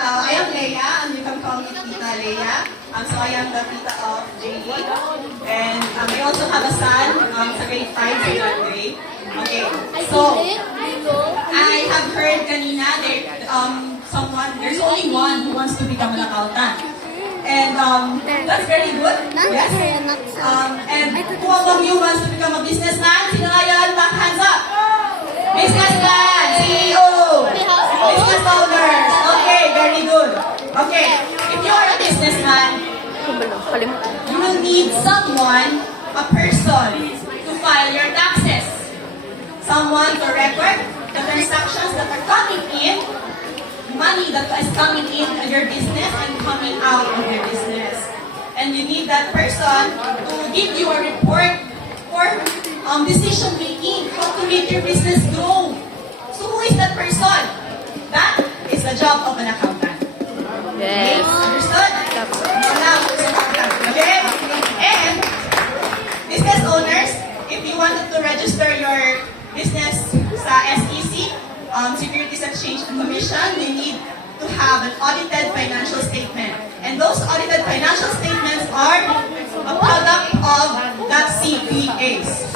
I am Leia, and you can call me Tita Leia. So I am the tita of JE. And I also have a son sa grade 5 sa grade. Okay, so I have heard kanina there's only one who wants to become an accountant. And that's very good. Yes. And who among you wants to become a businessman? Sino ngayon? Back hands up. Businessman, CEO, business owners. Okay, very good. Okay, if you are a businessman, you will need someone, a person, to file your taxes. Someone to record the transactions that are coming in, money that is coming in your business and coming out of your business. And you need that person to give you a report for decision making, how to make your business grow. So who is that person? That is the job of an accountant. Yes. Okay? Understood? Okay? And business owners, if you wanted to register your business sa SEC, Securities Exchange Commission, you need to have an audited financial statement. And those audited financial statements are a product of the CPAs.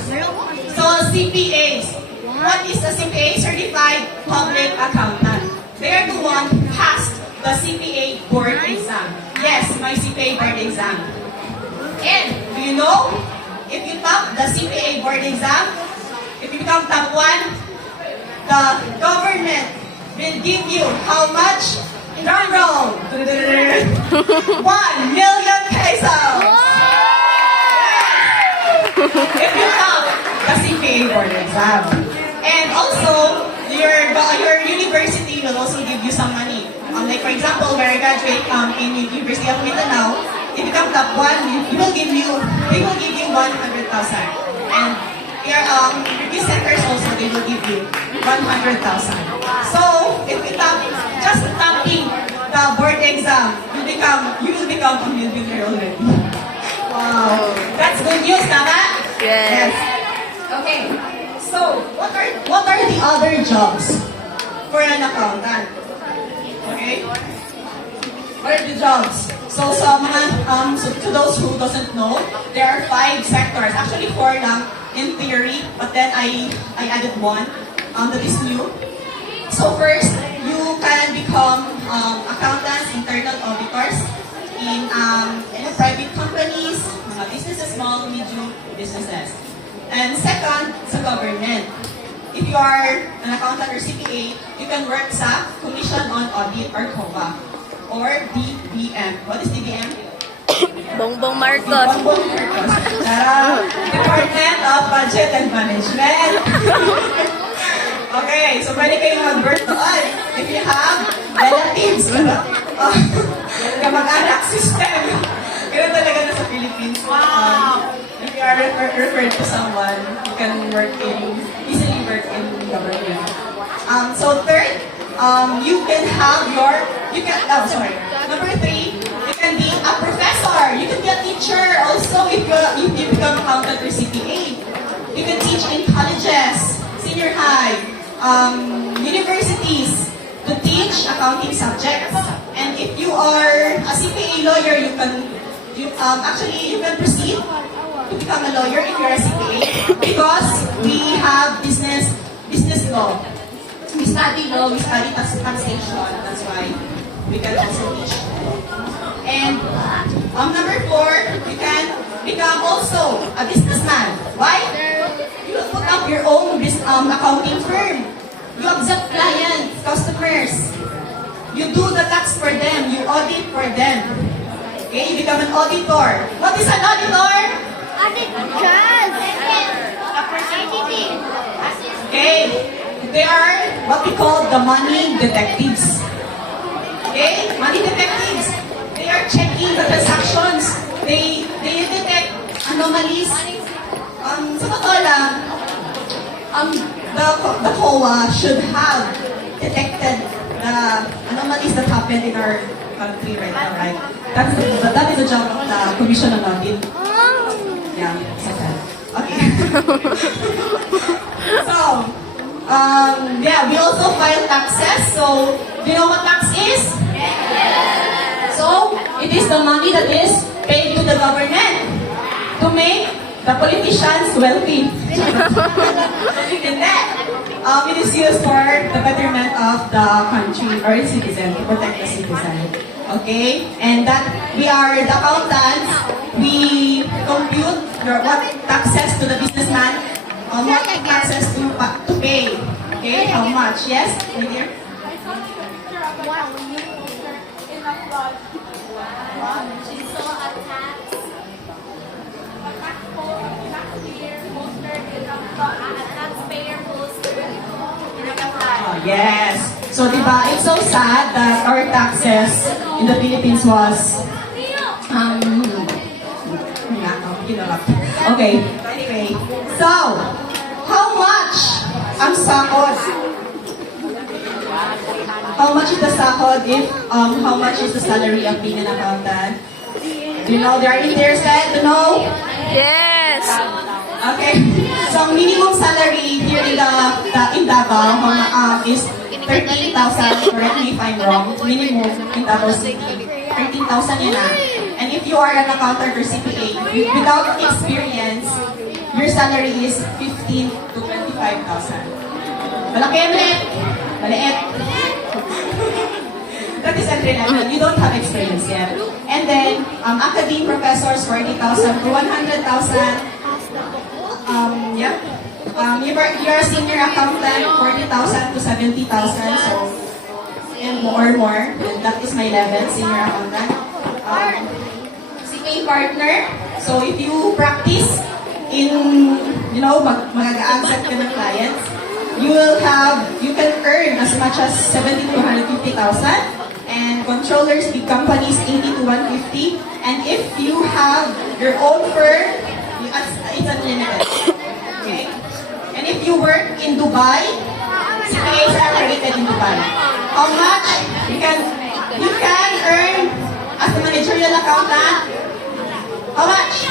So CPAs, what is a CPA? Certified Public Accountant. They are the one who passed the CPA board exam. Yes, my CPA board exam. And do you know, if you top the CPA board exam, if you become top 1, the government will give you how much? Drum roll! 1 million pesos! If you top the CPA board exam. And also, your university will also give you some money. Like for example, where I graduate in University of Mindanao, if you become top 1, they will give you 100,000. And your review centers also, they will give you 100,000. So, if you just topping the board exam, you will become a millionaire already. Wow. That's good news, tama? Yes. Okay. So, what are the other jobs for an accountant? Okay? What are the jobs? So, to those who doesn't know, there are 5 sectors. Actually, 4 lang in theory, but then I added 1 that is new. So first, you can become accountants, internal auditors in private companies, businesses, small, medium businesses. And second, sa government. If you are an accountant or CPA, you can work sa Commission on Audit or COA or DBM. What is DBM? Bongbong Marcos. Bongbong Marcos. Department of Budget and Management. Okay, so pwede kayong mag-work doon. If you have relatives, kamag-anak system. Ganun talaga na sa Philippines. If you are referred to someone, you can easily work in government. So third, you can have number 3, you can be a professor. You can be a teacher also if you become accountant or CPA. You can teach in colleges, senior high, universities to teach accounting subjects. And if you are a CPA lawyer, you can proceed to become a lawyer if you're a CPA because we have business law. We study law, we study taxation. That's why we can also teach. And number 4, you can become also a businessman. Why? You will put up your own accounting firm. You accept clients, customers. You do the tax for them. You audit for them. Okay, you become an auditor. What is an auditor? Okay, they are what we call the money detectives. Okay, money detectives. They are checking the transactions. They detect anomalies. Sa totoo lang, the COA should have detected the anomalies that happened in our country right now, right? That is the job of the Commission on Audit. Yeah, okay. So, we also file taxes. So, do you know what tax is? So, it is the money that is paid to the government to make the politicians wealthy. And then, it is used for the betterment of the country or its citizen, to protect the citizen. Okay? And that we are the accountants, we compute what taxes to the businessman, what taxes to pay. Okay? How much? Yes? My dear? Yes. So, diba, it's so sad that our taxes in the Philippines was, okay. Anyway, so, how much ang sahod? How much is the sahod if, how much is the salary of being an accountant? Do you know, they are interested to know? Yes. Okay. So minimum salary here in Davao is 13,000. Correct me if I'm wrong. Minimum in Davao City, 13,000 yan. And if you are an accountant or CPA without experience, your salary is 15 to 25,000. Malaki ulit. Maliit. That is entry level. You don't have experience yet. And then academic professors 40,000 to 100,000. Yeah. You're a senior accountant, 40,000 to 70,000, so and more. And that is my level, senior accountant. CPA partner. So if you practice in, mag-a-accept ka ng clients, you can earn as much as 70 to 150,000. And controllers, big companies, 80 to 150. And if you have your own firm, it's unlimited. Okay? And if you work in Dubai, CPAs are rated in Dubai. How much you can earn as a managerial accountant? How much?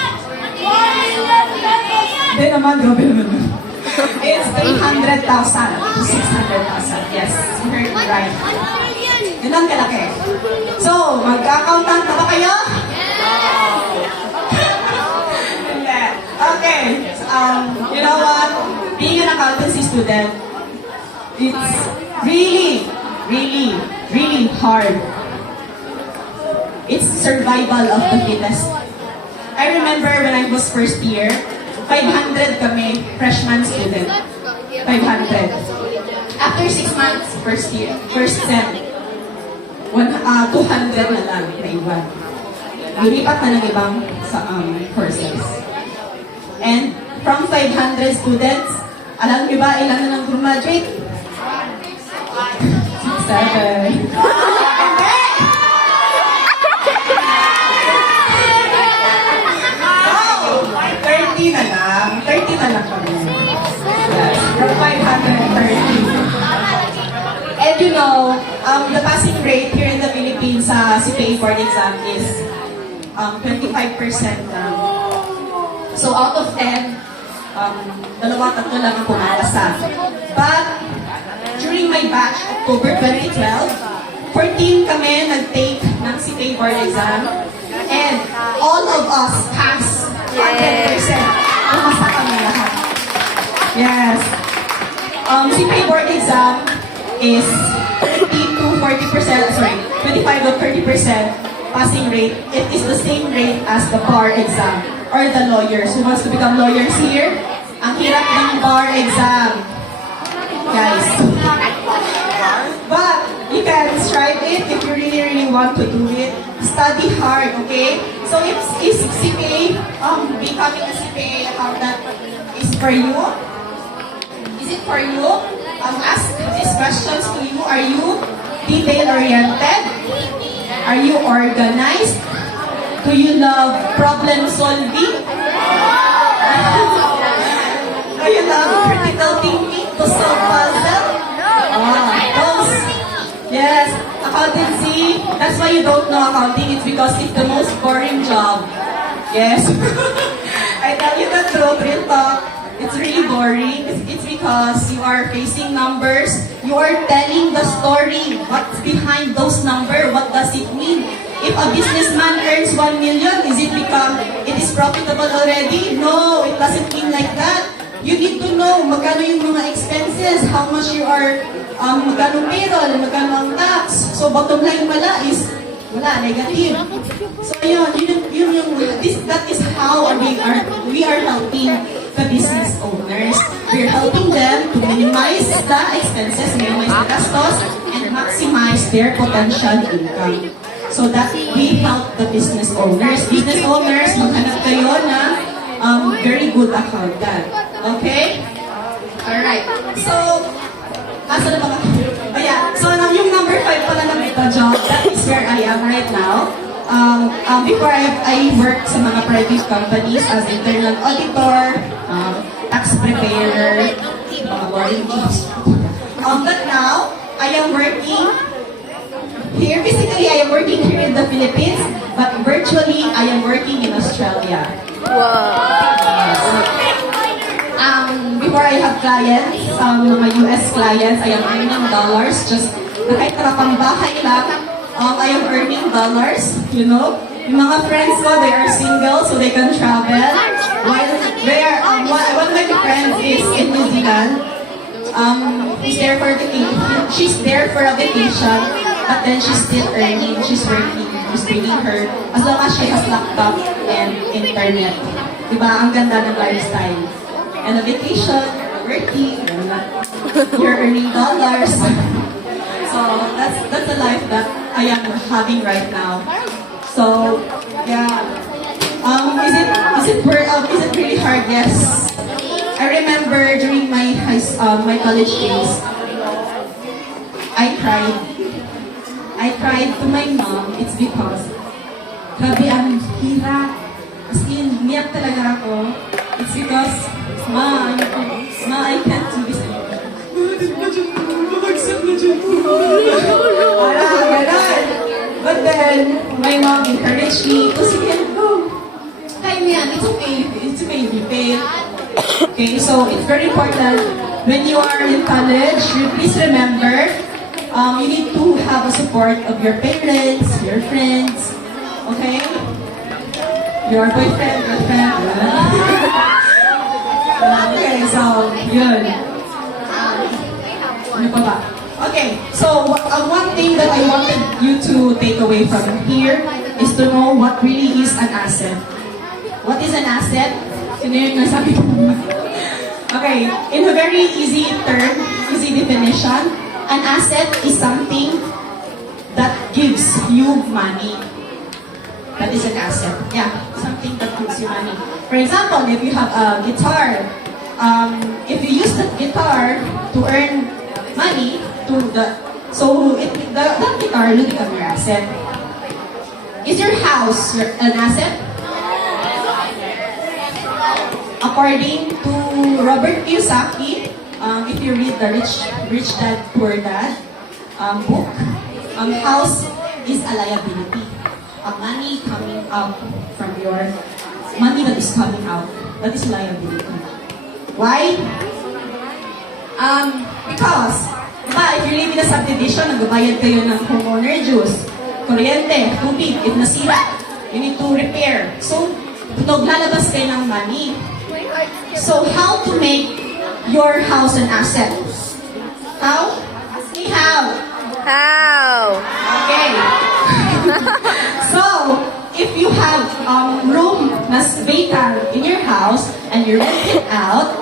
Hindi naman, grabe naman. It's 300,000 to 600,000. Yes, you heard me right. Yun ang kalaki. So, mag-accountant na ba kayo? Okay. You know what? Being an accountancy student, it's really, really, really hard. It's survival of the fittest. I remember when I was first year, 500 kami, freshman student. 500. After 6 months, first sem, 200 na lang, naiwan. Lumipat na ng ibang courses. And from 500 students, alam niyo ba ilan na lang graduate? 7. Oh, 30 na lang. 30 na lang kami. Yes, from 530. And you know, the passing rate here in the Philippines sa CPA board exam is 25% lang. So out of 10, 2-3 lang ang pumapasa. But during my batch, October 2012, 14 kami nag-take ng CPA board exam. And all of us passed 100%. Pumasa kami lahat. Yes. CPA board exam is 30 to 40%, sorry, 25 to 30% passing rate. It is the same rate as the bar exam. Or the lawyers who wants to become lawyers here. Ang hirap ng bar exam, guys. But you can strive it if you really, really want to do it. Study hard, okay? So if CPA, becoming a CPA accountant is for you, is it for you? Ask these questions to you. Are you detail-oriented? Are you organized? Do you love problem solving? Do you love critical thinking to solve puzzle? Yes, accountancy. That's why you don't know accounting. It's because it's the most boring job. Yes. I tell you the truth, real talk. It's really boring. It's because you are facing numbers. You are telling the story. What's behind those numbers? What does it mean? if a businessman earns 1 million, is it because it is profitable already? No, it doesn't mean like that. You need to know magkano yung mga expenses, how much you are, magkano payroll, magkano ang tax. So bottom line pala is, wala, negative. So that is how we are helping the business owners. We're helping them to minimize the expenses, minimize the gastos, and maximize their potential income. So that we help the business owners. Business owners, maghanap kayo ng very good accountant. Okay? Alright. So, asa na ba ka? So yung number 5 pala ng ito job, that is where I am right now. Before I worked sa mga private companies as internal auditor, tax preparer, mga boring jobs. But now, I am working here. Basically, I am working here in the Philippines, but virtually, I am working in Australia. Wow. Before I have clients, mga US clients, I am earning dollars. Just kahit nakapambahay lang, I am earning dollars, you know. Yung mga friends ko, they are single, so they can travel. While one of my friends is in New Zealand. She's there for a vacation, but then she's still earning, she's working, she's paying her, as long as she has laptop and internet. Diba? Ang ganda ng lifestyle. And a vacation, working, you're earning dollars. So that's the life that I am having right now. So yeah, is it really hard? Yes. I remember during my my college days, I cried to my mom. It's because grabe ang hirap. As in, niyak talaga ako. It's because Ma, I can't do this anymore. But then, my mom encouraged me to sige, go. Kaya mo yan, it's okay, you fail. Okay, so it's very important when you are in college, please remember, you need to have a support of your parents, your friends, okay? Your boyfriend, girlfriend. Okay, so, yun. Ano pa ba? Okay, so one thing that I wanted you to take away from here is to know what really is an asset. What is an asset? Sino yung nasabi ko? Okay, in a very easy term, easy definition, an asset is something that gives you money. That is an asset. Yeah, something that gives you money. For example, if you have a guitar, if you use that guitar to earn money, that guitar will become your asset. Is your house an asset? According to Robert Kiyosaki, if you read the Rich Dad Poor Dad book, house is a liability. Money coming out from your money that is coming out, that is liability. Why? Because, diba, if you live in a subdivision, nagbabayad kayo ng homeowner dues, kuryente, tubig, if nasira, you need to repair. So, lalabas kayo ng money. So, how to make your house an asset? How? Ask me how. How? Okay. So, if you have room nas vacant in your house and you rent it out,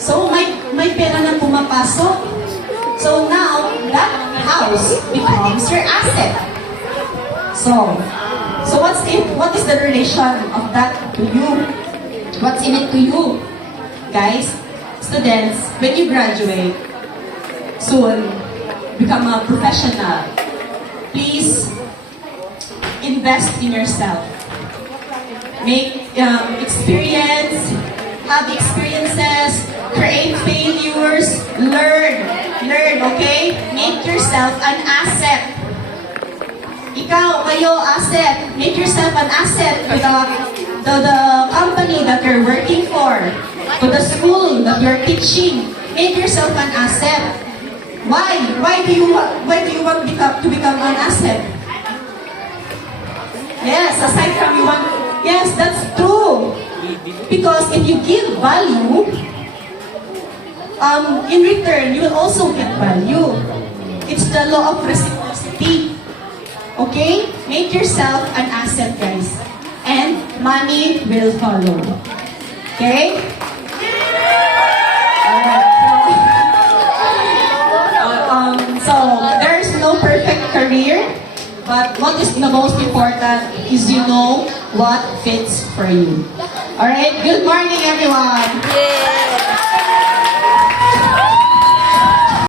so may pera na pumapasok. So now, that house becomes your asset. So what is the relation of that to you? What's in it to you? Guys, students, when you graduate, soon, become a professional, please invest in yourself. Make experience, have experiences, create failures, learn, okay? Make yourself an asset. Ikaw, kayo, asset. Make yourself an asset to the company that you're working for, to the school that you're teaching. Make yourself an asset. Why? Why do you want to become an asset? Yes, aside from you want, yes, that's true. Because if you give value, in return, you will also get value. It's the law of reciprocity. Okay? Make yourself an asset, guys. And money will follow. Okay? Alright. So there's no perfect career, but what is the most important is you know what fits for you. Alright? Good morning, everyone. Yeah.